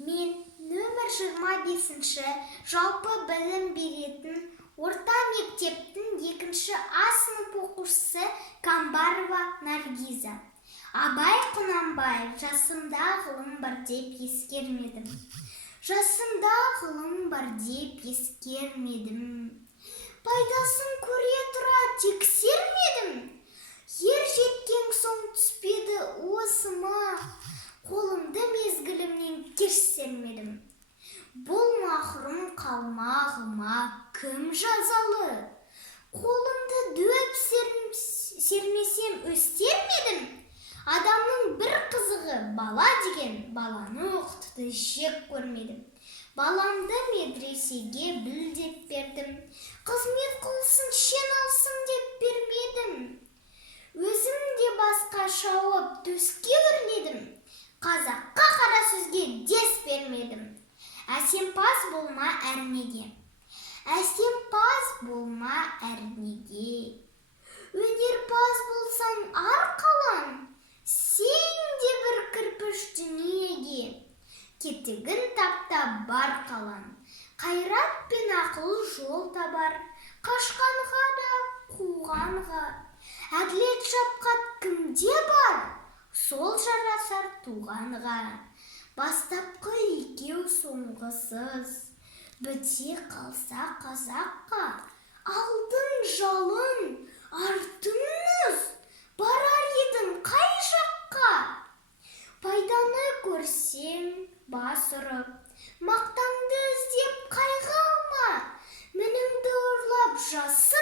Мен нөмір 25-ші жалпы білім беретін орта мектептің 2-ші А сынып оқушысы Камбарова Наргиза. Абай Құнанбаев: жасымда ғылым бар деп ескермедім. Жасымда ғылым бар деп ескермедім. Пайдасын көре тұра тексермедім. Ер жеткен соң түспеді осыма, қолымды мезгілімнен кеш сермедім. Бұл махрұм қалмағыма кім жазалы? Қолымды дөп сермесем өстермедім. Адамның бір қызығы бала деген, баланы оқытуды жек көрмедім. Баламды медресеге біл деп бердім. Қызмет қылсын, шен алсын деп бермедім. Өзім де басқа шауып төске өрледім. Қазаққа қара сөзге дес бермедім. Әсемпаз болма әрнеге. Әсемпаз болма әрнеге. Өнерпаз болсаң арқалан, сен де бір кірпіш дүниеге. Кетігін тапта бар қалан, қайрат пен ақыл жол табар, қашқанға да қуғанға. Әділет шапқат кімде бар? Сол жарасар туғанға. Бастапқы екеу соңғысыз, біте қалса қазаққа. Алтын жалын